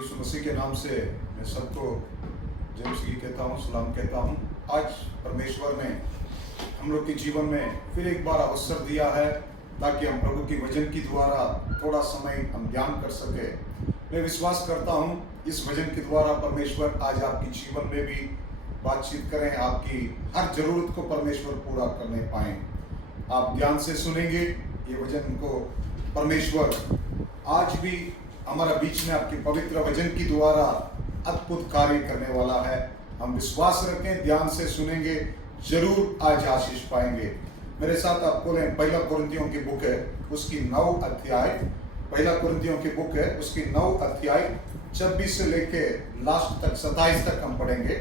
यीशु मसीह के नाम से मैं सबको जय मसीह कहता हूँ, सलाम कहता हूँ। आज परमेश्वर ने हम लोग के जीवन में फिर एक बार अवसर दिया है ताकि हम प्रभु की वचन के द्वारा थोड़ा समय हम ध्यान कर सके। मैं विश्वास करता हूँ इस वचन के द्वारा परमेश्वर आज आपके जीवन में भी बातचीत करें, आपकी हर जरूरत को परमेश्वर पूरा करने पाए। आप ध्यान से सुनेंगे ये वचन को। परमेश्वर आज भी हमारा बीच में आपके पवित्र वचन की द्वारा अद्भुत कार्य करने वाला है। हम विश्वास रखें, ध्यान से सुनेंगे, जरूर आज आशीष पाएंगे। मेरे साथ आप खोलें, पहला कुरिन्थियों की बुक है उसकी 9 अध्याय। पहला कुरिन्थियों की बुक है उसकी 9 अध्याय 26 से लेके लास्ट तक 27 तक हम पढ़ेंगे।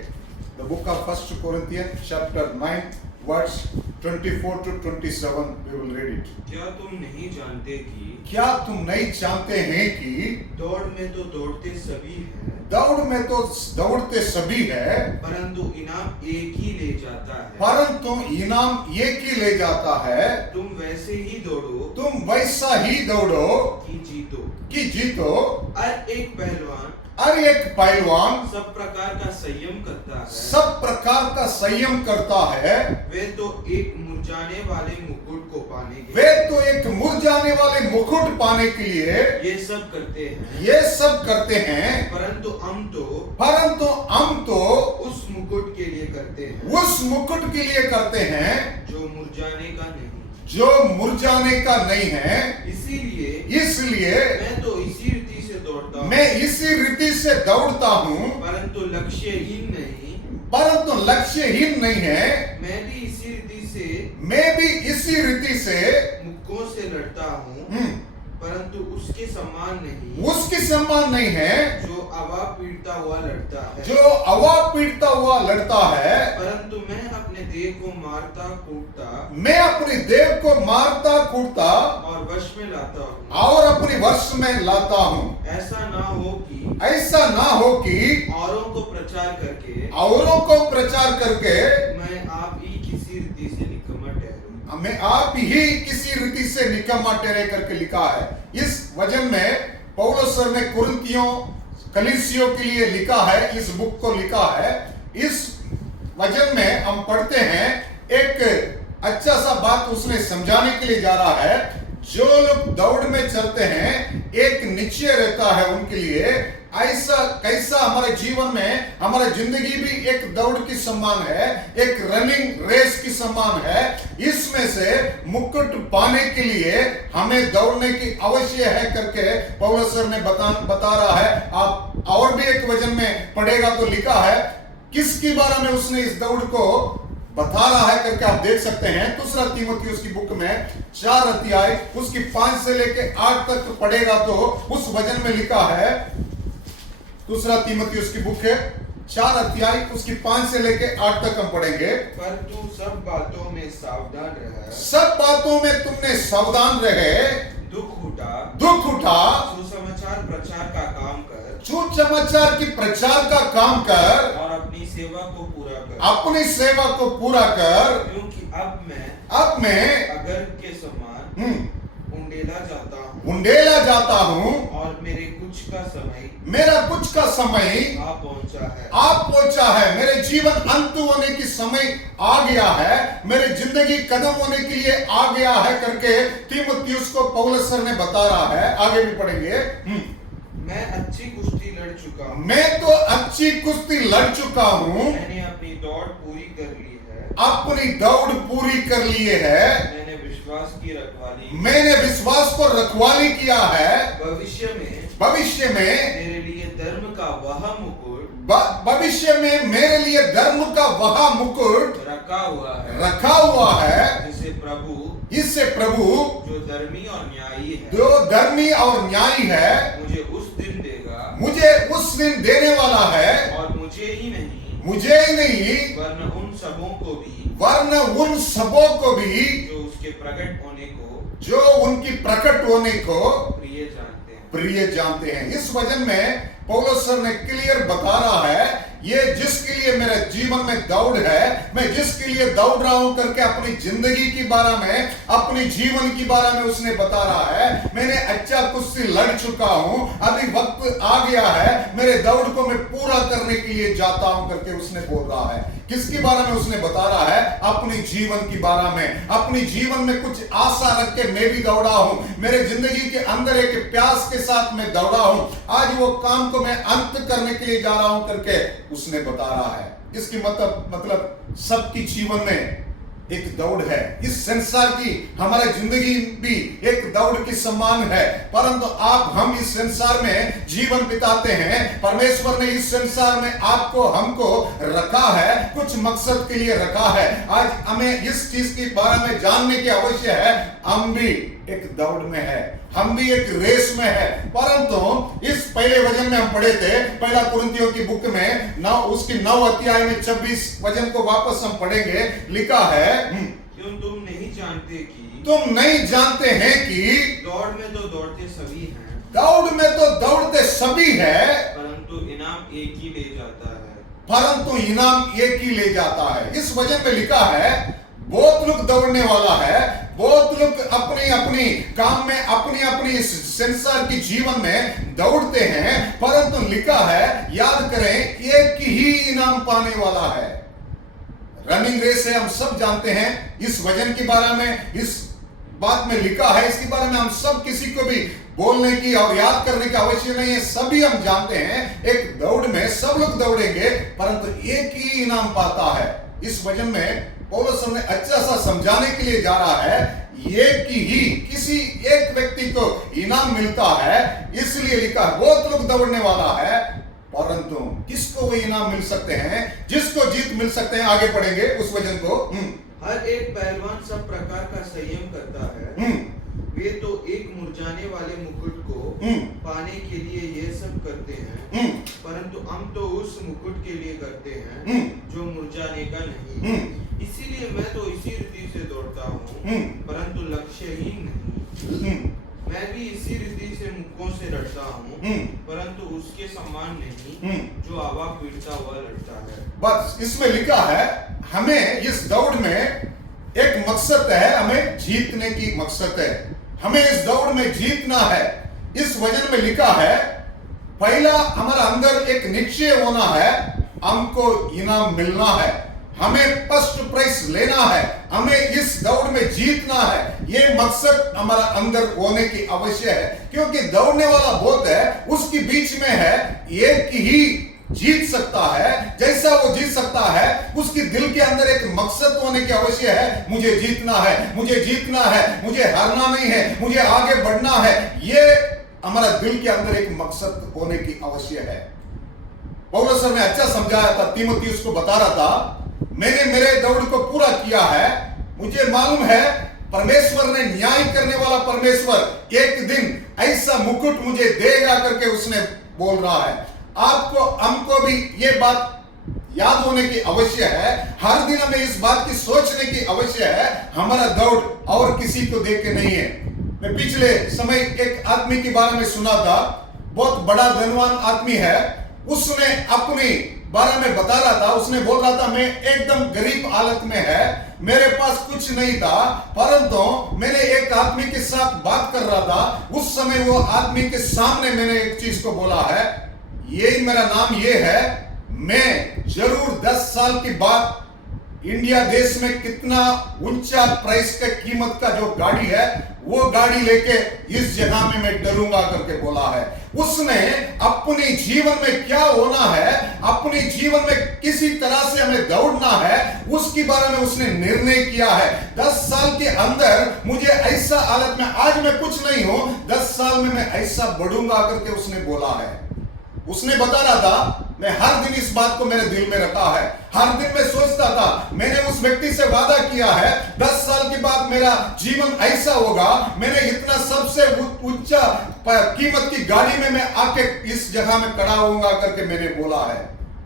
The book of First Corinthians chapter 9 verse 24 to 27 we will read it। क्या तुम नहीं जानते कि दौड़ में तो दौड़ते सभी हैं, दौड़ में तो दौड़ते सभी है, परंतु इनाम एक ही ले जाता है। परंतु इनाम एक ही ले जाता है। तुम वैसे ही दौड़ो, तुम वैसा ही दौड़ो कि जीतो। हर एक पहलवान सब प्रकार का संयम करता है। वे तो एक मुरझाने वाले मुकुट पाने के लिए ये सब करते हैं। परंतु हम तो उस मुकुट के लिए करते हैं जो मुरझाने का नहीं है। इसीलिए मैं इसी रीति से दौड़ता हूँ, परंतु लक्ष्यहीन नहीं है। मैं भी इसी रीति से मुक्कों से लड़ता हूँ, परंतु उसके समान नहीं है जो अवा पीड़ता हुआ लड़ता है। परंतु मैं अपने देह को मारता कूटता और वश में लाता हूँ। ऐसा ना हो कि औरों को प्रचार करके मैं आप ही किसी रीति से निकम्मा ठहरे करके लिखा है। इस वचन में पौलुस सर ने कुरिन्थियों कलीसियों के लिए लिखा है, इस बुक को लिखा है। इस वचन में हम पढ़ते हैं, एक अच्छा सा बात उसने समझाने के लिए जा रहा है। जो लोग दौड़ में चलते हैं एक निश्चय रहता है उनके लिए। ऐसा कैसा हमारे जीवन में हमारा जिंदगी भी एक दौड़ की समान है, एक रनिंग रेस की समान है। इसमें से मुकुट पाने के लिए हमें दौड़ने की आवश्यक है करके पौलुस सर ने बता रहा है। आप और भी एक वचन में पढ़ेगा तो लिखा है किसके बारे में उसने इस दौड़ को बता रहा है करके आप देख सकते हैं। दूसरा तीमुथियुस की बुक में 4 अध्याय उसकी 5 से लेके 8 तक पढ़ेगा तो उस वचन में लिखा है। दूसरा तीमुथियुस की बुक है 4 अध्याय उसकी 5 से लेके 8 तक हम पढ़ेंगे। पर तू सब बातों में तुमने सावधान रहे, दुख उठा, सुसमाचार प्रचार का काम कर, सुसमाचार की प्रचार का काम कर और अपनी सेवा को पूरा कर। क्योंकि अब मैं अगर के समान उंडेला जाता हूँ और मेरा कुछ का समय आ पहुंचा है। मेरे जीवन अंत होने की समय आ गया है, मेरे जिंदगी खत्म होने के लिए आ गया है करके तीमुथियुस को पौलुस सर ने बता रहा है। आगे भी पढ़ेंगे। मैं अच्छी कुश्ती लड़ चुका हूँ, मैंने अपनी दौड़ पूरी कर ली है, मैंने विश्वास को रखवाली किया है। भविष्य में मेरे लिए धर्म का वह मुकुट रखा हुआ है, जिससे प्रभु जो धर्मी और न्यायी है मुझे उस दिन देने वाला है। और मुझे ही नहीं वरन उन सबों को भी जो उनकी प्रकट होने को प्रिय जानते हैं। इस वचन में पौलुस सर ने क्लियर बता रहा है ये जिसके लिए मेरे जीवन में दौड़ है, मैं जिसके लिए दौड़ रहा हूं करके अपनी जिंदगी के बारे में, अपनी जीवन के बारे में उसने बता रहा है। मैंने अच्छा कुश्ती लड़ चुका हूं, अभी वक्त आ गया है, मेरे दौड़ को मैं पूरा करने के लिए जाता हूं करके उसने बोल रहा है। किसके बारे में उसने बता रहा है? अपनी जीवन के बारे में। अपनी जीवन में कुछ आशा रख के मैं भी दौड़ा हूं, मेरे जिंदगी के अंदर एक प्यास के साथ मैं दौड़ा हूं, आज वो काम को मैं अंत करने के लिए जा रहा हूं करके उसने बता रहा है। इसकी मतलब सबकी जीवन में एक दौड़ है। इस संसार की हमारा जिंदगी भी एक दौड़ के समान है, परंतु हम इस संसार में जीवन बिताते हैं। परमेश्वर ने इस संसार में आपको हमको रखा है, कुछ मकसद के लिए रखा है। आज हमें इस चीज के बारे में जानने की आवश्यकता है। हम भी एक दौड़ में है, हम भी एक रेस में है। परंतु इस पहले वचन में हम पढ़े थे, पहला कुरिन्थियों की बुक में उसकी 9 अध्याय में 26 वचन को वापस हम पढ़ेंगे। लिखा है, क्यों तुम नहीं जानते हैं कि दौड़ में तो दौड़ते सभी हैं, दौड़ में तो दौड़ते सभी है, परंतु इनाम एक ही ले जाता है। परंतु इनाम एक ही ले जाता है। इस वचन में लिखा है, बहुत लोग दौड़ने वाला है, बहुत लोग अपनी अपनी काम में, अपनी अपनी इस संसार की जीवन में दौड़ते हैं, परंतु लिखा है, याद करें, एक ही इनाम पाने वाला है। रनिंग रेस है, हम सब जानते हैं। इस वचन के बारे में, इस बात में लिखा है, इसके बारे में हम सब किसी को भी बोलने की और याद करने की आवश्यकता नहीं है। सभी हम जानते हैं, एक दौड़ में सब लोग दौड़ेंगे, परंतु एक ही इनाम पाता है। इस वचन में पौलुस ने अच्छा सा समझाने के लिए जा रहा है, एक ही किसी एक व्यक्ति को इनाम मिलता है, इसलिए लिखा है बहुत लोग दौड़ने वाला है, परंतु किसको वो इनाम मिल सकते हैं? जिसको जीत मिल सकते हैं। आगे पढ़ेंगे उस वचन को। हर एक पहलवान सब प्रकार का संयम करता है। वे तो एक मुरझाने वाले मुकुट को पाने के लिए ये सब करते हैं, परंतु हम तो उस मुकुट के लिए करते हैं जो मुरझाने का नहीं। इसीलिए मैं तो इसी रीति से दौड़ता हूँ, परंतु लक्ष्यहीन नहीं। मैं भी इसी रीति से मुक्कों से लड़ता हूँ, परंतु उसके समान नहीं जो हवा पीटता हुआ लड़ता है। बस इसमें लिखा है, हमें इस दौड़ में एक मकसद है, हमें जीतने की मकसद है, हमें इस दौड़ में जीतना है। इस वचन में लिखा है, पहला हमारा अंदर एक निश्चय होना है, हमको इनाम मिलना है, हमें फर्स्ट प्राइज लेना है, हमें इस दौड़ में जीतना है। ये मकसद हमारा अंदर होने की आवश्यकता है, क्योंकि दौड़ने वाला बहुत है, उसके बीच में है एक ही जीत सकता है। जैसा वो जीत सकता है, उसकी दिल के अंदर एक मकसद होने की आवश्यकता है। मुझे जीतना है, मुझे जीतना है, मुझे हारना नहीं है, मुझे आगे बढ़ना है। ये हमारा दिल के अंदर एक मकसद होने की आवश्यकता है। पौलुस ने अच्छा समझाया था, तीमुथियुस को बता रहा था, मैंने मेरे दौड़ को पूरा किया है। मुझे मालूम है परमेश्वर ने न्याय करने वाला परमेश्वर एक दिन ऐसा मुकुट मुझे देगा करके उसने बोल रहा है। आपको हमको भी ये बात याद होने की आवश्यकता है। हर दिन हमें इस बात की सोचने की आवश्यकता है, हमारा दौड़ और किसी को देख के नहीं है। मैं पिछले समय एक आदमी के बारे में सुना था, बहुत बड़ा धनवान आदमी है। उसने अपनी बारे में बता रहा था, उसने बोल रहा था, मैं एकदम गरीब हालत में है, मेरे पास कुछ नहीं था, परंतु मैंने एक आदमी के साथ बात कर रहा था। उस समय वो आदमी के सामने मैंने एक चीज को बोला है, यही मेरा नाम ये है, मैं जरूर 10 साल के बाद इंडिया देश में कितना ऊंचा प्राइस का कीमत का जो गाड़ी है, वो गाड़ी लेके इस जगह में मैं डरूंगा करके बोला है। उसने अपने जीवन में क्या होना है, अपने जीवन में किसी तरह से हमें दौड़ना है, उसके बारे में उसने निर्णय किया है। 10 साल के अंदर मुझे ऐसा हालत में, आज मैं कुछ नहीं हूं, 10 साल में मैं ऐसा बढ़ूंगा करके उसने बोला है। उसने बता रहा था, मैं हर दिन इस बात को मेरे दिल में रखा है, हर दिन मैं सोचता था, मैंने उस व्यक्ति से वादा किया है 10 साल के बाद मेरा जीवन ऐसा होगा, मैंने इतना सबसे ऊंचा कीमत की गाड़ी में मैं आके इस जगह में खड़ा होऊंगा करके मैंने बोला है।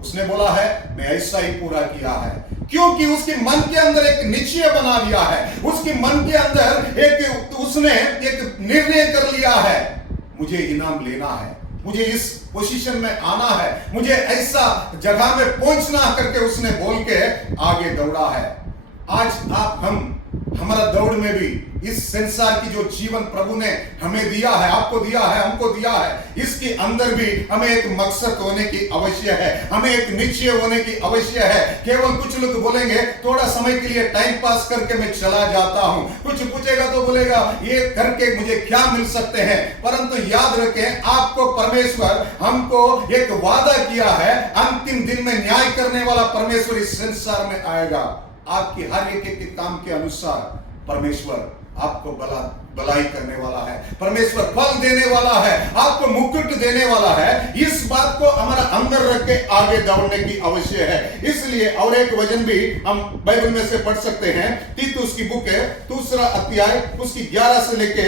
उसने बोला है, मैं ऐसा ही पूरा किया है, क्योंकि उसके मन के अंदर एक निश्चय बना लिया है, उसके मन के अंदर उसने एक निर्णय कर लिया है, मुझे इनाम लेना है। मुझे इस पोजीशन में आना है, मुझे ऐसा जगह में पहुंचना करके उसने बोल के आगे दौड़ा है। आज हमारा दौड़ में भी इस संसार की जो जीवन प्रभु ने हमें दिया है, आपको दिया है, हमको दिया है, इसके अंदर भी हमें एक मकसद होने की आवश्यक है, हमें एक निश्चय होने की आवश्यक है। केवल कुछ लोग बोलेंगे थोड़ा समय के लिए टाइम पास करके मैं चला जाता हूं, कुछ पूछेगा तो बोलेगा ये करके मुझे क्या मिल सकते हैं। परंतु याद रखें, आपको परमेश्वर हमको एक वादा किया है, अंतिम दिन में न्याय करने वाला परमेश्वर इस संसार में आएगा। आपकी हर एक के काम के अनुसार परमेश्वर आपको भलाई करने वाला है, परमेश्वर फल देने वाला है, आपको मुकुट देने वाला है। इस बात को हमारा अंदर रख के आगे दौड़ने की आवश्यक है। इसलिए और एक वचन भी हम बाइबल में से पढ़ सकते हैं, तीतुस की बुक है, दूसरा अध्याय, उसकी 11 से लेके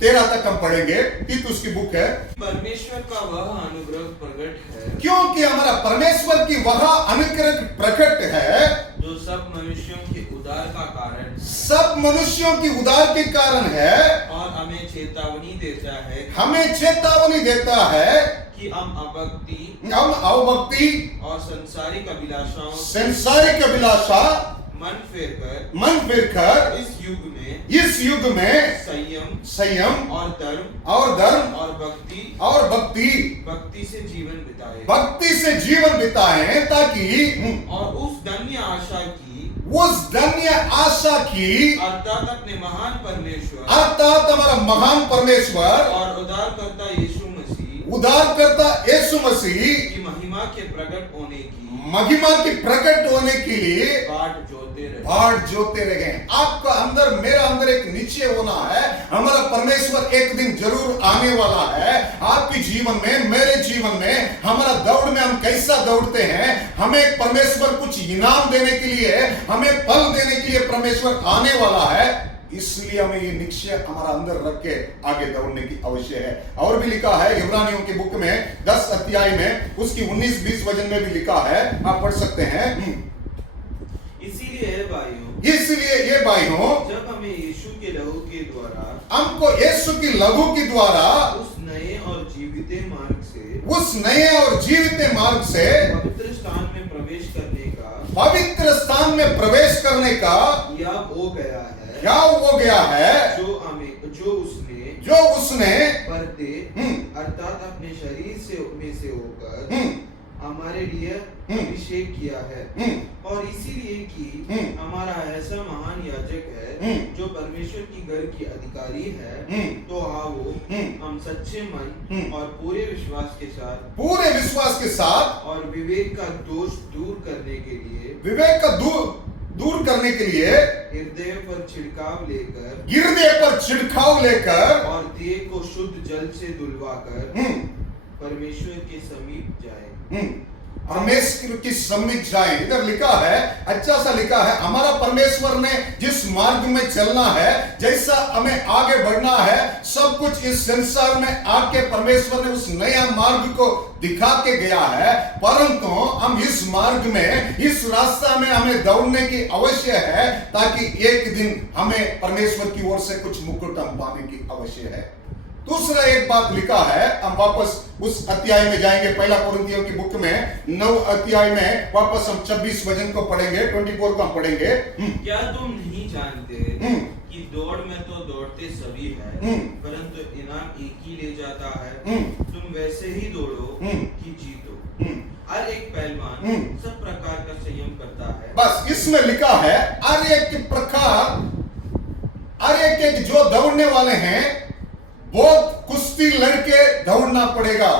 13 तक हम पढ़ेंगे। तीतुस की बुक है। परमेश्वर का वह अनुग्रह प्रकट है, क्योंकि हमारा परमेश्वर की वह अनुग्रह प्रकट है जो सब मनुष्यों के उद्धार का कारण है, सब मनुष्यों की उद्धार के कारण है, और हमें चेतावनी देता है, हमें चेतावनी देता है कि हम अवभक्ति और सांसारिक अभिलाषाओं संसारिक अभिलाषा मन फिरकर इस युग में संयम और धर्म और भक्ति से जीवन बिताएं, ताकि और उस धन्य आशा की अर्थात अपने महान परमेश्वर, अर्थात हमारा महान परमेश्वर और उद्धारकर्ता यीशु मसीह की महिमा के प्रकट होने के लिए बाट जोते रहे। आपका अंदर, मेरा अंदर एक निश्चय होना है, हमारा परमेश्वर एक दिन जरूर आने वाला है। आपके जीवन में, मेरे जीवन में, हमारा दौड़ में हम कैसा दौड़ते हैं, हमें परमेश्वर कुछ इनाम देने के लिए, हमें फल देने के लिए परमेश्वर आने वाला है। इसलिए हमें ये निश्चय हमारा अंदर रख के आगे दौड़ने की आवश्यक है। और भी लिखा है इब्रानियों की बुक में 10 अध्याय में, उसकी 19-20 वचन में भी लिखा है, आप पढ़ सकते हैं। इसलिए ये भाइयों, जब हमें यीशु के लहू के द्वारा, हमको यीशु की लहू के द्वारा उस नए और जीवित मार्ग से पवित्र स्थान में प्रवेश करने का या हो गया है, जो उसने पर्दे अर्थात अपने शरीर में से होकर हमारे लिए अभिषेक किया है। और इसीलिए कि हमारा ऐसा महान याजक है जो परमेश्वर की घर की अधिकारी है, तो आओ हम सच्चे मन और पूरे विश्वास के साथ और विवेक का दोष दूर करने के लिए हृदय पर छिड़काव लेकर और देह को शुद्ध जल से धुलवाकर परमेश्वर के समीप जाए। परमेश्वर की समीप जाए। इधर लिखा है, अच्छा सा लिखा है, हमारा परमेश्वर ने जिस मार्ग में चलना है, जैसा हमें आगे बढ़ना है, सब कुछ इस संसार में आके परमेश्वर ने उस नया मार्ग को दिखा के गया है। परंतु हम इस मार्ग में, इस रास्ता में हमें दौड़ने की आवश्यक है, ताकि एक दिन हमें परमेश्वर की ओर से कुछ मुकुट हम पाने की आवश्यक है। दूसरा एक बात लिखा है, हम वापस उस अध्याय में जाएंगे, पहला कुरिन्थियों की बुक में 9 अध्याय में वापस हम 26 वचन को पढ़ेंगे, 24 को हम पढ़ेंगे। क्या तुम नहीं जानते कि दौड़ में तो दौड़ते सभी हैं, परंतु इनाम एक ही ले जाता है। तुम वैसे ही दौड़ो कि जीतो। हर एक पहलवान सब प्रकार का संयम करता है। बस इसमें लिखा है, हर एक प्रकार, हर एक जो दौड़ने वाले हैं बहुत कुश्ती लड़के दौड़ना पड़ेगा,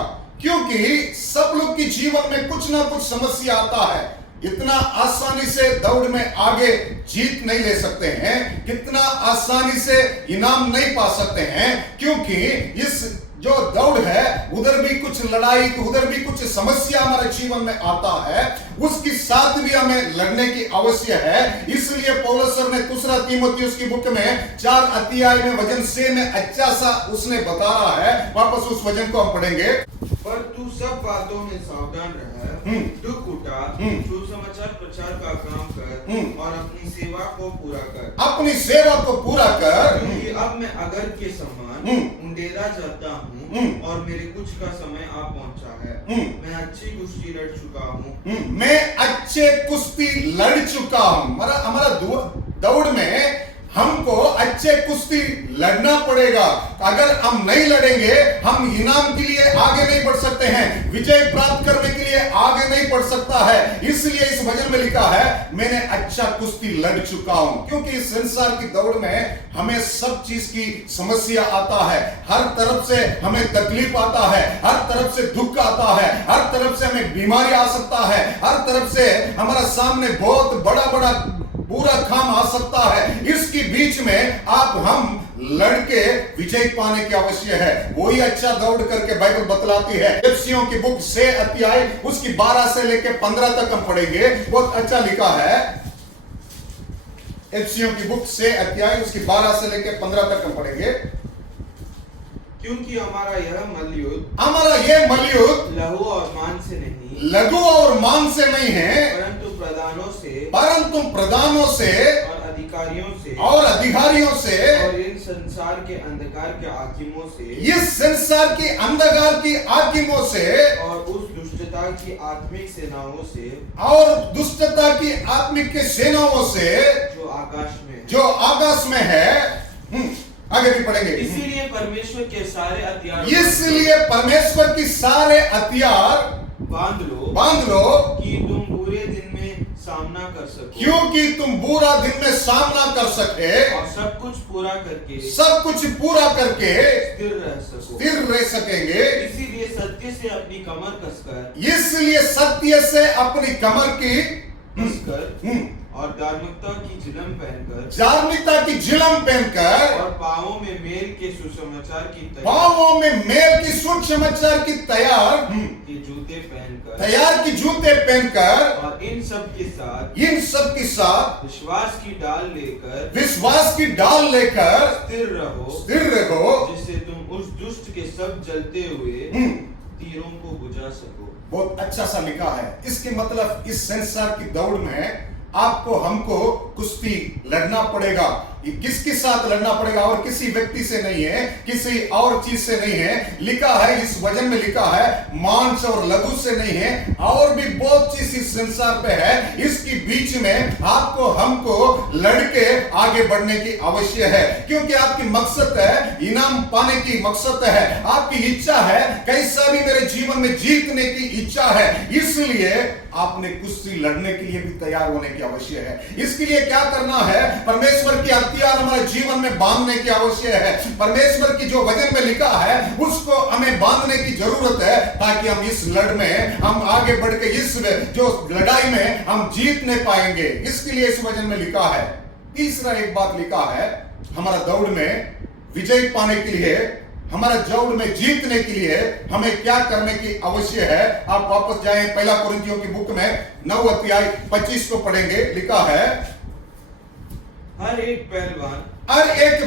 क्योंकि सब लोग की जीवन में कुछ ना कुछ समस्या आता है। इतना आसानी से दौड़ में आगे जीत नहीं ले सकते हैं, कितना आसानी से इनाम नहीं पा सकते हैं, क्योंकि इस जो दौड़ है उधर भी कुछ लड़ाई, उधर भी कुछ समस्या हमारे जीवन में आता है, उसके साथ भी हमें लड़ने की आवश्यक है। इसलिए पौलुस सर ने दूसरा तीमुथियुस की बुक में 4 अध्याय में वचन 6 में अच्छा सा उसने बता रहा है, वापस उस वचन को हम पढ़ेंगे। पर तू सब बातों में सावधान रह, दुख उठा, सुसमाचार प्रचार का काम कर और अपनी सेवा को पूरा कर। क्योंकि अब मैं अगर के समान उंडेला जाता हूँ, और मेरे कुछ का समय आ पहुंचा है। मैं अच्छी कुश्ती लड़ चुका हूँ। मैं अच्छे कुश्ती लड़ चुका हूं। हमारा दौड़ में हमको अच्छे कुश्ती लड़ना पड़ेगा। अगर हम नहीं लड़ेंगे हम इनाम के लिए आगे नहीं बढ़ सकते हैं, विजय प्राप्त करने के लिए आगे नहीं बढ़ सकता है। इसलिए इस भजन में लिखा है मैंने अच्छा कुश्ती लड़ चुका हूं। क्योंकि इस संसार की दौड़ में हमें सब चीज की समस्या आता है, हर तरफ से हमें तकलीफ आता है, हर तरफ से दुख आता है, हर तरफ से हमें बीमारी आ सकता है, हर तरफ से हमारा सामने बहुत बड़ा बड़ा पूरा काम आ सकता है। इसके बीच में हम लड़के विजय पाने की आवश्यक है। वही अच्छा दौड़ करके बाइबल बतलाती है। एफिसियों की बुक 6 अध्याय उसकी 12 से लेकर 15 तक हम पढ़ेंगे। बहुत अच्छा लिखा है। एफिसियों की बुक 6 अध्याय उसकी 12 से लेकर 15 तक हम पढ़ेंगे। क्योंकि हमारा यह मलयुद्ध लहू और मान से नहीं, लघु और मान से नहीं है, परंतु प्रधानों से और अधिकारियों से और इन संसार के अंधकार के हाकिमों से, इस संसार के अंधकार की हाकिमों से और उस दुष्टता की आत्मिक सेनाओं से सेनाओं से जो आकाश में है। आगे भी पढ़ेंगे। इसीलिए परमेश्वर के सारे हथियार बांध लो कि तुम बुरे दिन में सामना कर सको, क्योंकि तुम बुरा दिन में सामना कर सके और सब कुछ पूरा करके स्थिर रह सकेंगे। इसीलिए सत्य से अपनी कमर कसकर और धार्मिकता की झिलम पहनकर और पाँवों में मेल के सुसमाचार की तैयार की जूते पहनकर और इन सब के साथ विश्वास की डाल लेकर स्थिर रहो, जिससे तुम उस दुष्ट के सब जलते हुए तीरों को बुझा सको। बहुत अच्छा सा लिखा है। इसके मतलब इस संसार की दौड़ में आपको हमको कुश्ती लड़ना पड़ेगा। ये किसके साथ लड़ना पड़ेगा? और किसी व्यक्ति से नहीं है, किसी और चीज से नहीं है। लिखा है इस वचन में लिखा है मांस और लघु से नहीं है, और भी बहुत चीज इस संसार पे है। इसके बीच में आपको हमको लड़के आगे बढ़ने की आवश्यक है, क्योंकि आपकी मकसद है इनाम पाने की मकसद है, आपकी इच्छा है कैसा भी मेरे जीवन में जीतने की इच्छा है। इसलिए आपने कुश्ती लड़ने के लिए भी तैयार होने की आवश्यक है। इसके लिए क्या करना है? परमेश्वर की हथियार हमारे जीवन में बांधने की आवश्यक है। परमेश्वर की जो वचन में लिखा है उसको हमें बांधने की जरूरत है, ताकि हम इस लड़ में हम आगे बढ़ के इस जो लड़ाई में हम जीतने पाएंगे। इसके लिए इस वचन में लिखा है। तीसरा एक बात लिखा है, हमारा दौड़ में विजय पाने के लिए, हमारा दौड़ में जीतने के लिए हमें क्या करने की आवश्यक है। आप वापस जाएं, पहला कुरिन्थियों की बुक में 9 अध्याय 25 को पढ़ेंगे। लिखा है हर एक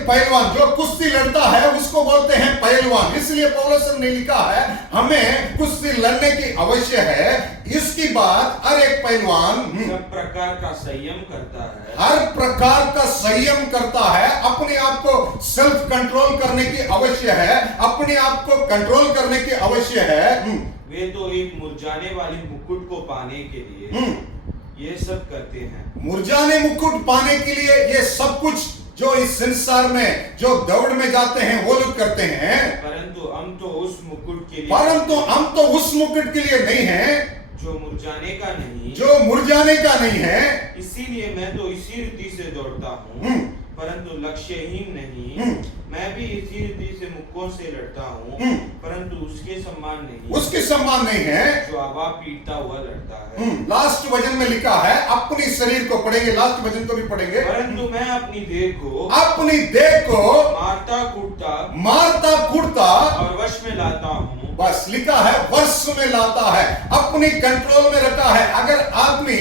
पहलवान जो कुश्ती लड़ता है उसको बोलते हैं पहलवान। इसलिए पौलुस ने लिखा है हमें कुश्ती लड़ने की आवश्यक है। इसकी बात हर एक पहलवान सब प्रकार का संयम करता है, हर प्रकार का संयम करता है। अपने आप को सेल्फ कंट्रोल करने की आवश्यक है, अपने आप को कंट्रोल करने की आवश्यक है। वे तो एक मुरझाने वाली मुकुट को पाने के लिए ये सब करते हैं। मुरझाने मुकुट पाने के लिए ये सब कुछ जो इस संसार में जो दौड़ में जाते हैं वो लोग करते हैं, परंतु हम तो उस मुकुट के लिए नहीं हैं जो मुरझाने का नहीं है। इसीलिए मैं तो इसी रीति से दौड़ता हूँ, परंतु लक्ष्यहीन नहीं। मैं भी इसी रीति से मुक्कों से लड़ता हूँ, परंतु उसके समान नहीं है जो हवा पीटता हुआ लड़ता है। लास्ट वचन में लिखा है, अपनी शरीर को पढ़ेंगे, लास्ट वचन को भी पढ़ेंगे। परंतु मैं अपनी देह को मारता कूटता और वश में लाता हूँ। बस लिखा है वश में लाता है, अपनी कंट्रोल में रखा है। अगर आदमी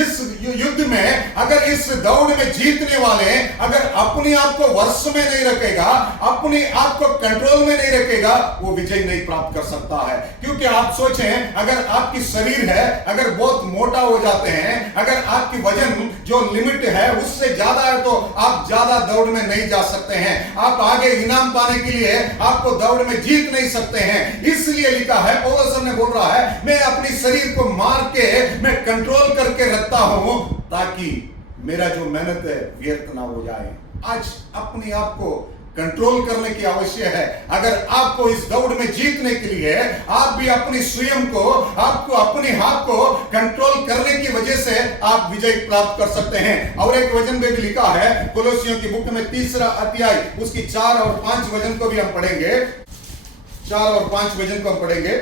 इस युद्ध में अगर इस दौड़ में जीतने वाले अगर अपने आप को वश में नहीं रखेगा, अपने आप को कंट्रोल में नहीं रखेगा, वो विजय नहीं प्राप्त कर सकता है। क्योंकि आप सोचें, अगर आपकी शरीर है अगर बहुत मोटा हो जाते हैं, अगर आपकी वजन जो लिमिट है उससे ज्यादा है, तो आप ज्यादा दौड़ में नहीं जा सकते हैं। आप आगे इनाम पाने के लिए आपको दौड़ में जीत नहीं सकते हैं। इसलिए लिखा है, पौलुस ने बोल रहा है, मैं अपनी शरीर को मार के मैं कंट्रोल करके रखता हूं ताकि मेरा जो मेहनत है व्यर्थ ना हो जाए। आज अपने आप को कंट्रोल करने की आवश्यक है। अगर आपको इस दौड़ में जीतने के लिए आप भी अपनी स्वयं को, आपको अपने हाथ को कंट्रोल करने की वजह से आप विजय प्राप्त कर सकते हैं। और एक वचन में भी लिखा है कोलोसियों की बुक में 3 अध्याय उसकी 4 और 5 वचन को भी हम पढ़ेंगे। 4 और 5 वचन को हम पढ़ेंगे।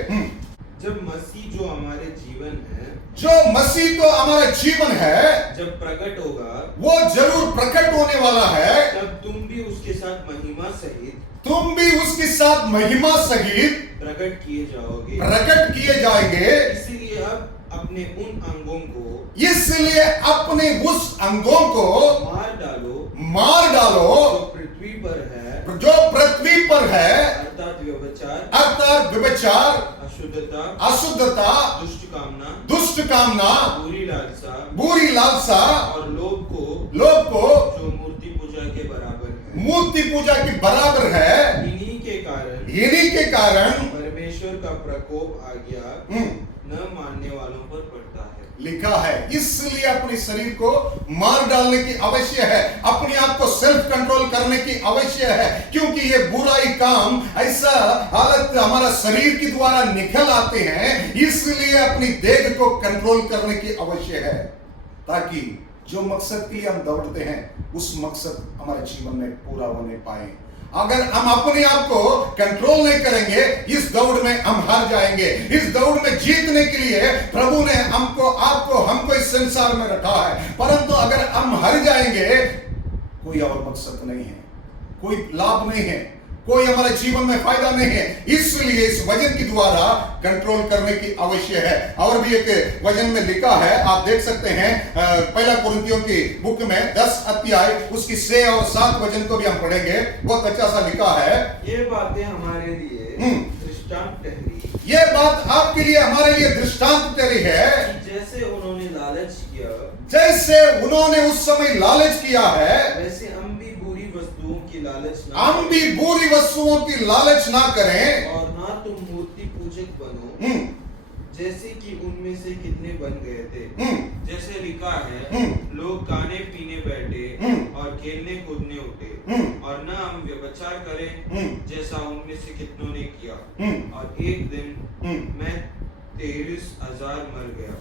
जब मसीह जो हमारे जीवन है, जो मसीह तो हमारा जीवन है, जब प्रकट होगा, वो जरूर प्रकट होने वाला है, तब तुम भी उसके साथ महिमा सहित, तुम भी उसके साथ महिमा सहित प्रकट किए जाओगे। प्रकट किए जाएंगे। इसीलिए अब अपने उन अंगों को, इसलिए अपने उस अंगों को मार डालो जो पृथ्वी पर है, जो पृथ्वी पर है, अर्थात व्यभिचार, अशुद्धता, दुष्ट कामना, बुरी लालसा और लोभ को जो मूर्ति पूजा के बराबर है। इन्हीं के कारण परमेश्वर का प्रकोप आ गया, न मानने वालों पर पड़ता है। लिखा है, इसलिए अपने शरीर को मार डालने की आवश्यक है, अपने आप को सेल्फ कंट्रोल करने की आवश्यक है। क्योंकि ये बुराई काम ऐसा हालत हमारा शरीर के द्वारा निकल आते हैं, इसलिए अपनी देह को कंट्रोल करने की आवश्यक है, ताकि जो मकसद के लिए हम दौड़ते हैं उस मकसद हमारे जीवन में पूरा होने पाए। अगर हम अपने आप को कंट्रोल नहीं करेंगे, इस दौड़ में हम हार जाएंगे। इस दौड़ में जीतने के लिए प्रभु ने हमको इस संसार में रखा है, परंतु अगर हम हार जाएंगे, कोई और मकसद नहीं है, कोई लाभ नहीं है, कोई हमारे जीवन में फायदा नहीं है। इसलिए इस वचन के द्वारा कंट्रोल करने की आवश्यक है। और भी एक वचन में लिखा है, आप देख सकते हैं, पहला कुरिन्थियों की बुक में 10 अध्याय उसकी 6 और 7 वचन को भी हम पढ़ेंगे। बहुत अच्छा सा लिखा है, ये बातें हमारे लिए दृष्टांत ठहरी, ये बात आपके लिए हमारे लिए दृष्टांत ठहरी है। जैसे उन्होंने लालच किया, जैसे उन्होंने उस समय लालच किया है, वैसे हम भी बुरी वस्तुओं की लालच ना करें, और ना तुम मूर्ति पूजक बनो, जैसे कि उनमें से कितने बन गए थे। जैसे लिखा है, लोग खाने पीने बैठे और खेलने कूदने उठे, और न हम व्यभिचार करें जैसा उनमें से कितनों ने किया, और एक दिन में 23,000 मर गया,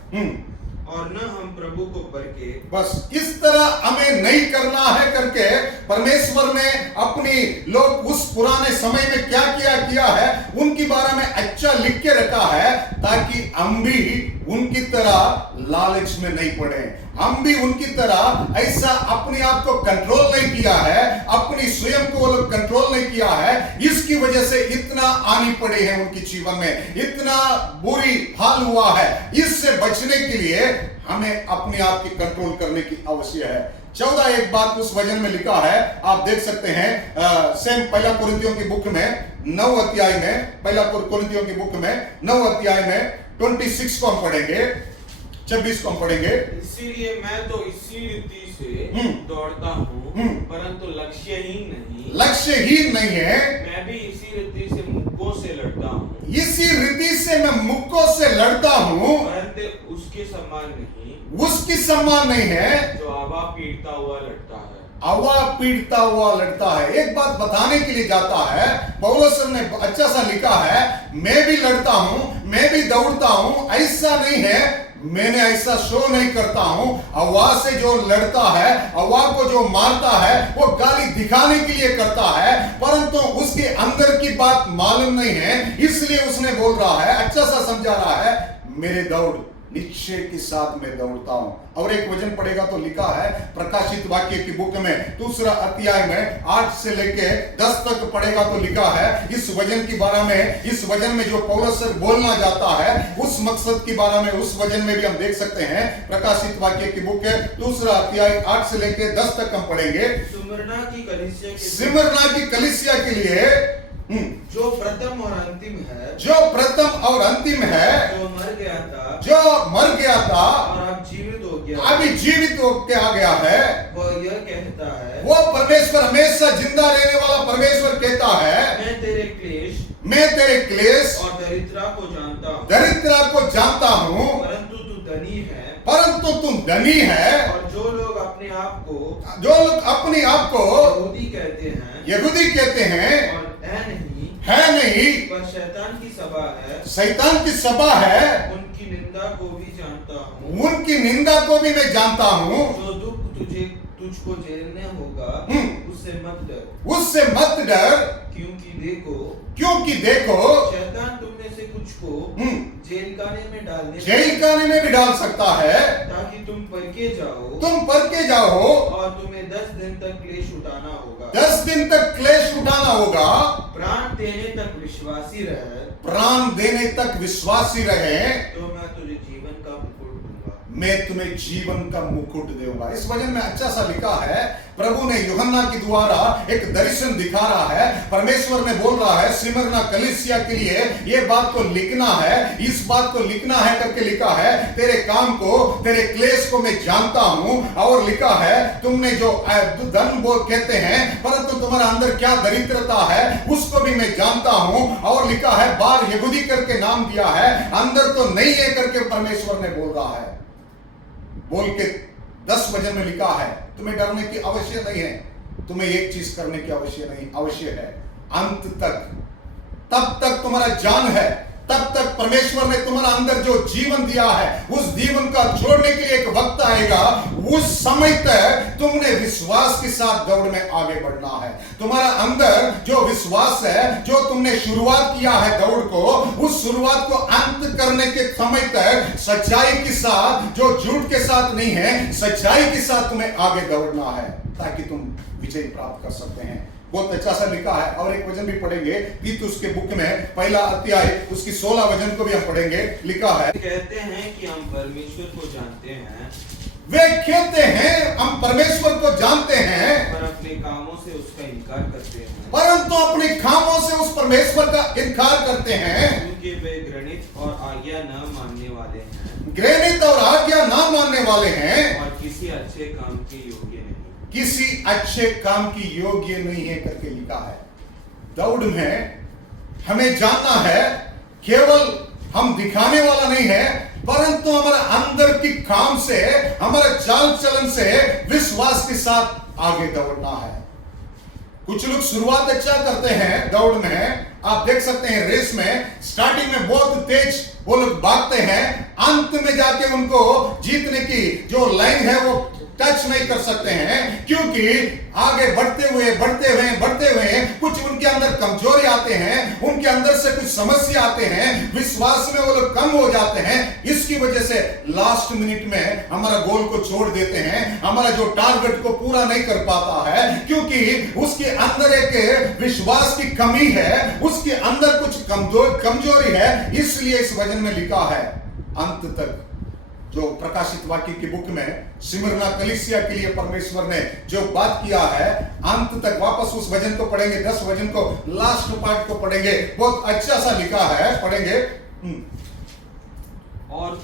और न हम प्रभु को परखे। बस इस तरह हमें नहीं करना है करके परमेश्वर ने अपनी लोग उस पुराने समय में क्या किया है उनके बारे में अच्छा लिख के रखा है, ताकि हम भी उनकी तरह लालच में नहीं पड़े। हम भी उनकी तरह ऐसा अपने आप को कंट्रोल नहीं किया है, अपनी स्वयं को कंट्रोल नहीं किया है, इसकी वजह से इतना आनी पड़े हैं उनके जीवन में, इतना बुरी हाल हुआ है। इससे बचने के लिए हमें अपने आप की कंट्रोल करने की आवश्यकता है। 14 एक बात उस वचन में लिखा है, आप देख सकते हैं, सेम पहला कुरिन्थियों की बुक में 9 अध्याय में, पहला कुरिन्थियों की बुक में 9 अध्याय में 26 को हम पढ़ेंगे, 26 को हम पढ़ेंगे। इसीलिए मैं तो इसी रीति से दौड़ता हूँ, परंतु लक्ष्यहीन नहीं है। मैं भी इसी रीति से मुक्कों से लड़ता हूँ, इसी रीति से मैं मुक्कों से लड़ता हूँ, परंतु उसके समान नहीं है जो हवा पीटता हुआ लड़ता है। हवा पीटता हुआ लड़ता है। एक बात बताने के लिए जाता है, पौलुस ने अच्छा सा लिखा है, मैं भी लड़ता हूं, मैं भी दौड़ता हूं, ऐसा नहीं है मैंने ऐसा शो नहीं करता हूं। हवा से जो लड़ता है, हवा को जो मारता है, वो गाली दिखाने के लिए करता है, परंतु उसके अंदर की बात मालूम नहीं है, इसलिए उसने बोल रहा है, अच्छा सा समझा रहा है, मेरे दौड़ निश्चय के साथ मैं दौड़ता हूं। और एक वचन पढ़ेगा तो लिखा है प्रकाशित वाक्य की बुक में 2 अध्याय में 8 से लेके 10 तक पढ़ेगा तो लिखा है इस वचन के बारे में, इस वचन में जो पौलुस बोलना चाहता है उस मकसद के बारे में उस वचन में भी हम देख सकते हैं। प्रकाशित वाक्य की बुक है 2 अध्याय 8 से लेके 10 तक हम पढ़ेंगे। स्मिरना की कलीसिया के लिए जो प्रथम और अंतिम है, जो प्रथम और अंतिम है, जो मर गया था और अब जीवित हो गया, अभी जीवित होके आ गया है, वह यह कहता है, वो परमेश्वर हमेशा जिंदा रहने वाला परमेश्वर कहता है मैं तेरे क्लेश और दरिद्रता को जानता हूँ, परंतु तू धनी है, और जो लोग अपने आप को यहूदी कहते हैं और है नहीं पर शैतान की सभा है, उनकी निंदा को भी मैं जानता हूँ। जो दुख तुझको झेलने होगा उससे मत डर, क्योंकि देखो शैतान तुम में से कुछ को जेलखाने में भी डाल सकता है, ताकि तुम परखे जाओ और तुम्हें 10 दिन तक क्लेश उठाना होगा। प्राण देने तक विश्वासी रहे, तो मैं तुम्हें जीवन का मुकुट दूंगा। इस वचन में अच्छा सा लिखा है, प्रभु ने यूहन्ना के द्वारा एक दर्शन दिखा रहा है। परमेश्वर ने बोल रहा है स्मिरना कलीसिया के लिए ये बात को लिखना है, इस बात को लिखना है करके लिखा है। तेरे काम को, तेरे क्लेश को मैं जानता हूं। और लिखा है तुमने जो धन बोल कहते हैं, परंतु तुम्हारा अंदर क्या दरिद्रता है उसको भी मैं जानता हूं। और लिखा है बाहर यहूदी करके नाम दिया है, अंदर तो नहीं है करके परमेश्वर ने बोल रहा है। बोल के 10 वचन में लिखा है तुम्हें डरने की आवश्यकता नहीं है, तुम्हें एक चीज करने की आवश्यक है, अंत तक, तब तक तुम्हारा जान है, तब तक परमेश्वर ने तुम्हारा अंदर जो जीवन दिया है उस जीवन का छोड़ने के लिए एक वक्त आएगा। उस समय तक तुमने विश्वास के साथ दौड़ में आगे बढ़ना है। तुम्हारा अंदर जो विश्वास है, जो तुमने शुरुआत किया है दौड़ को, उस शुरुआत को अंत करने के समय तक सच्चाई के साथ, जो झूठ के साथ नहीं है, सच्चाई के साथ तुम्हें आगे दौड़ना है ताकि तुम विजय प्राप्त कर सकते हैं। बहुत अच्छा सा लिखा है। और एक वचन भी पढ़ेंगे तीतुस के बुक में 1 अध्याय उसकी 16 वचन को भी हम पढ़ेंगे। लिखा है कहते हैं कि हम परमेश्वर को जानते हैं, वे कहते हैं हम परमेश्वर को जानते हैं, पर अपने कामों से उसका इनकार करते हैं, परंतु अपने कामों से उस परमेश्वर का इनकार करते हैं, क्योंकि वे घृणित और आज्ञा न मानने वाले हैं, घृणित और आज्ञा न मानने वाले हैं, और किसी अच्छे काम के योग्य नहीं, किसी अच्छे काम की योग्य नहीं है करके लिखा है। दौड़ में हमें जानना है, केवल हम दिखाने वाला नहीं है, परंतु हमारे अंदर की काम से, हमारे चाल चलन से, विश्वास के साथ आगे दौड़ना है। कुछ लोग शुरुआत अच्छा करते हैं दौड़ में, आप देख सकते हैं रेस में स्टार्टिंग में बहुत तेज वो लोग भागते हैं, अंत में जाके उनको जीतने की जो लाइन है वो टच नहीं कर सकते हैं, क्योंकि आगे बढ़ते हुए कुछ उनके अंदर कमजोरी आते हैं, उनके अंदर से कुछ समस्या आते हैं, विश्वास में वो लोग कम हो जाते हैं। इसकी वजह से लास्ट मिनट में हमारा गोल को छोड़ देते हैं, हमारा जो टारगेट को पूरा नहीं कर पाता है, क्योंकि उसके अंदर एक विश्वास की कमी है, उसके अंदर कुछ कमजोरी है। इसलिए इस वचन में लिखा है अंत तक, जो प्रकाशित वाक्य की बुक में स्मिरना कलीसिया के लिए परमेश्वर ने जो बात किया है, अंत तक। वापस उस वचन को पढ़ेंगे, 10 वचन को, लास्ट पार्ट को पढ़ेंगे, बहुत अच्छा सा लिखा है, पढ़ेंगे। और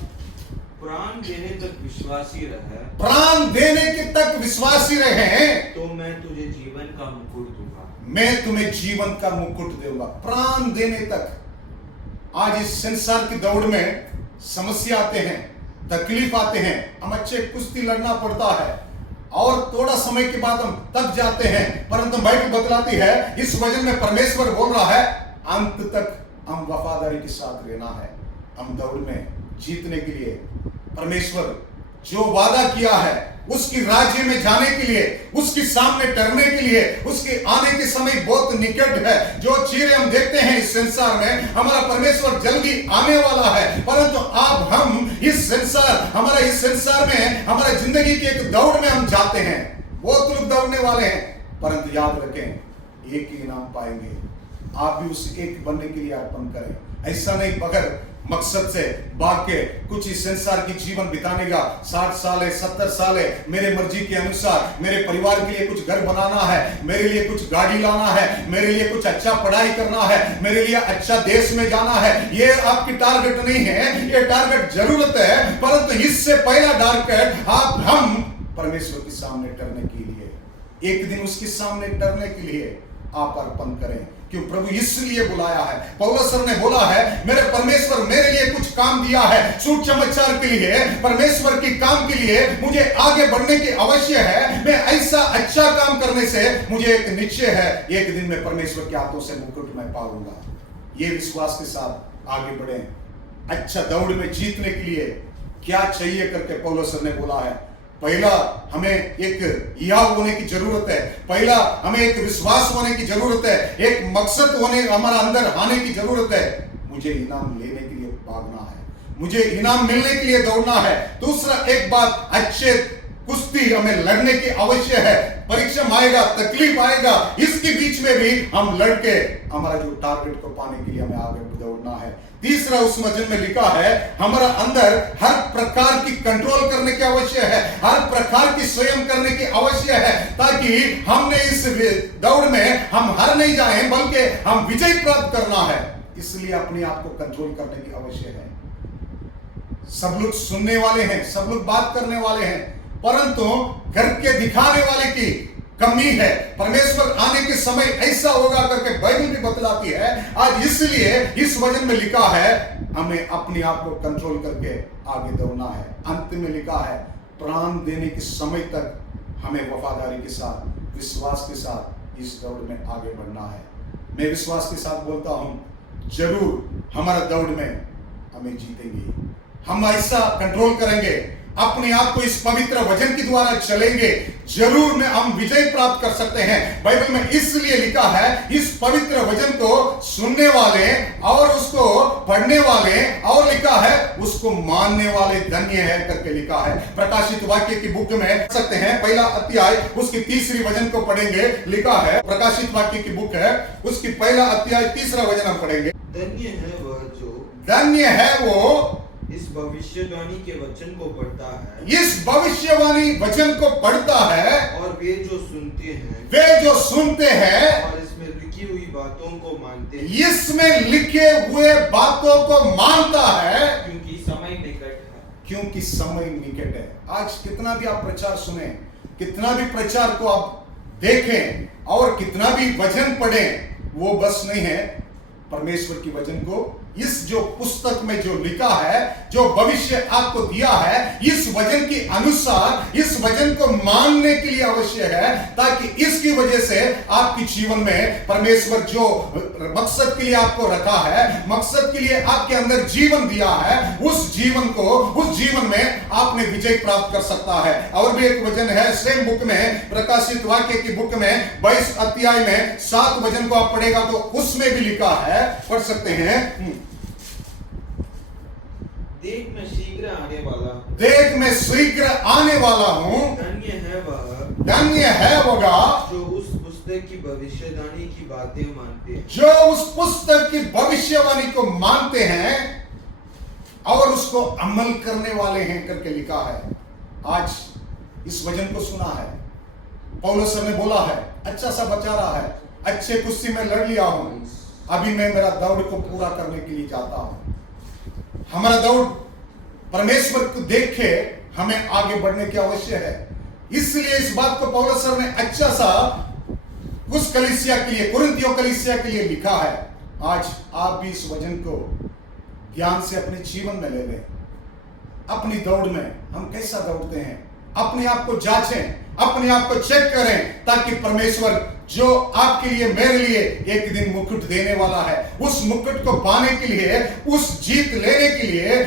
प्राण देने तक विश्वासी रहे, प्राण देने के तक विश्वासी रहे, तो मैं तुझे जीवन का मुकुट दूंगा, मैं तुम्हें जीवन का मुकुट दूंगा। प्राण देने तक। आज इस संसार की दौड़ में समस्या आते हैं, तकलीफ आते हैं, हम अच्छे कुश्ती लड़ना पड़ता है और थोड़ा समय के बाद हम थक जाते हैं, परंतु बाइबल बतलाती है, इस वचन में परमेश्वर बोल रहा है अंत तक हम वफादारी के साथ रहना है। हम दौड़ में जीतने के लिए परमेश्वर जो वादा किया है, उसकी राज्य में जाने के लिए, उसके सामने टरने के लिए, उसके आने के समय बहुत निकट है। जो चीजें हम देखते हैं इस संसार में, हमारा परमेश्वर जल्दी आने वाला है, परंतु आप हम इस संसार में हमारा जिंदगी की एक दौड़ में हम जाते हैं। बहुत लोग दौड़ने वाले हैं, परंतु याद रखें एक ही इनाम पाएंगे। आप भी उस एक बनने के लिए अर्पण करें। ऐसा नहीं बगैर मकसद से भाग के कुछ इस संसार की जीवन बिताने का, 60 साल है, 70 साल है, मेरे मर्जी के अनुसार मेरे परिवार के लिए कुछ घर बनाना है, मेरे लिए कुछ गाड़ी लाना है, मेरे लिए कुछ अच्छा पढ़ाई करना है, मेरे लिए अच्छा देश में जाना है। ये आपकी टारगेट नहीं है, ये टारगेट जरूरत है, परंतु इससे पहला टारगेट हम परमेश्वर के सामने टरने के लिए, एक दिन उसके सामने टरने के लिए आप अर्पण करें। क्यों? प्रभु इसलिए बुलाया है। पौलुस सर ने बोला है, मेरे परमेश्वर मेरे लिए कुछ काम दिया है, सूट चमत्कार के लिए, परमेश्वर की काम के लिए मुझे आगे बढ़ने की आवश्यक है। मैं ऐसा अच्छा काम करने से मुझे एक निश्चय है, एक दिन मैं परमेश्वर के हाथों से मुकुट में पाऊंगा। ये विश्वास के साथ आगे बढ़े। अच्छा दौड़ में जीतने के लिए क्या चाहिए करके पौलुस सर ने बोला है। पहला हमें एक याव होने की जरूरत है, पहला हमें एक विश्वास होने की जरूरत है, एक मकसद होने हमारा अंदर आने की जरूरत है। मुझे इनाम लेने के लिए भागना है, मुझे इनाम मिलने के लिए दौड़ना है। दूसरा एक बात, अच्छे कुश्ती हमें लड़ने की आवश्यक है। परीक्षा आएगा, तकलीफ आएगा, इसके बीच में भी हम लड़के हमारा जो टारगेट को पाने के लिए हमें आगे दौड़ना है। तीसरा उस वचन में लिखा है, हमारा अंदर हर प्रकार की कंट्रोल करने की आवश्यक है, हर प्रकार की स्वयं करने की आवश्यक है, ताकि हमने इस दौड़ में हम हार नहीं जाएं, बल्कि हम विजय प्राप्त करना है। इसलिए अपने आप को कंट्रोल करने की आवश्यक है। सब लोग सुनने वाले हैं, सब लोग बात करने वाले हैं, परंतु करके दिखाने वाले की कमी है। परमेश्वर आने के समय ऐसा होगा करके बाइबल भी बतलाती है। आज इसलिए इस वचन में लिखा है, हमें अपने आप को कंट्रोल करके आगे दौड़ना है। अंत में लिखा है, प्राण देने के समय तक हमें वफादारी के साथ, विश्वास के साथ इस दौड़ में आगे बढ़ना है। मैं विश्वास के साथ बोलता हूं, जरूर हमारा दौड़ में हमें जीतेंगे। हम ऐसा कंट्रोल करेंगे, अपने आप को इस पवित्र वचन के द्वारा चलेंगे, जरूर में हम विजय प्राप्त कर सकते हैं। बाइबल में इसलिए लिखा है, इस पवित्र वचन को सुनने वाले और उसको पढ़ने वाले, और लिखा है उसको मानने वाले धन्य है करके लिखा है। प्रकाशित वाक्य की बुक में सकते हैं, पहला अध्याय उसकी तीसरी वचन को पढ़ेंगे। लिखा है, प्रकाशित वाक्य की बुक है, उसकी पहला अध्याय तीसरा वचन हम पढ़ेंगे। धन्य है वो इस भविष्यवाणी के वचन को पढ़ता है, इस भविष्यवाणी वचन को पढ़ता है, और वे जो सुनते हैं और इसमें लिखी हुई बातों को मानते हैं, इसमें लिखे हुए बातों को मानता है, क्योंकि समय निकट है। क्योंकि समय निकट है। आज कितना भी आप प्रचार सुने, कितना भी प्रचार को आप देखें और कितना भी वचन पढ़ें, वो बस नहीं है। परमेश्वर की वचन को इस जो पुस्तक में जो लिखा है, जो भविष्य आपको दिया है, इस वचन के अनुसार इस वचन को मानने के लिए आवश्यक है, ताकि इसकी वजह से आपके जीवन में परमेश्वर जो मकसद के लिए आपको रखा है, मकसद के लिए आपके अंदर जीवन दिया है, उस जीवन में आपने विजय प्राप्त कर सकता है। और भी एक वचन है सेम बुक में, प्रकाशित वाक्य की बुक में 22 अध्याय में 7 वचन को आप पढ़ेगा तो उसमें भी लिखा है, पढ़ सकते हैं। देख मैं शीघ्र आने वाला हूँ, धन्य है वह जो उस पुस्तक की भविष्यवाणी की बातें मानते हैं, जो उस पुस्तक की भविष्यवाणी को मानते हैं और उसको अमल करने वाले हैं करके लिखा है। आज इस वचन को सुना है, पौलुस ने बोला है, अच्छा सा बचा रहा है, अच्छे कुश्ती में लड़ लिया हूं, अभी मैं मेरा दौड़ को पूरा करने के लिए जाता हूं। हमारा दौड़ परमेश्वर को देख के हमें आगे बढ़ने की आवश्यक है। इसलिए इस बात को पौलुस ने अच्छा सा उस कलीसिया के लिए, कुरिन्थियों कलीसिया के लिए लिखा है। आज आप भी इस वचन को ज्ञान से अपने जीवन में ले लें। अपनी दौड़ में हम कैसा दौड़ते हैं, अपने आप को जांचें, अपने आप को चेक करें, ताकि परमेश्वर जो आपके लिए, मेरे लिए एक दिन मुकुट देने वाला है, उस मुकुट को पाने के लिए, उस जीत लेने के लिए,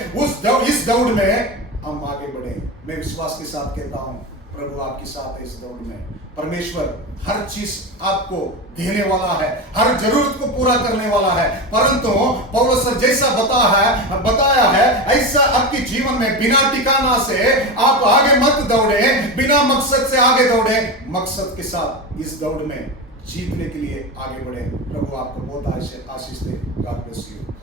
इस दौड़ में हम आगे बढ़े। मैं विश्वास के साथ कहता हूं प्रभु आपके साथ है इस दौड़ में। परमेश्वर हर चीज आपको देने वाला है, हर जरूरत को पूरा करने वाला है। परंतु पौलुस सर जैसा बताया है ऐसा आपके जीवन में बिना ठिकाना से आप आगे मत दौड़े, बिना मकसद से आगे दौड़े, मकसद के साथ इस दौड़ में जीतने के लिए आगे बढ़े। प्रभु आपको बहुत आशीष दे। God bless you.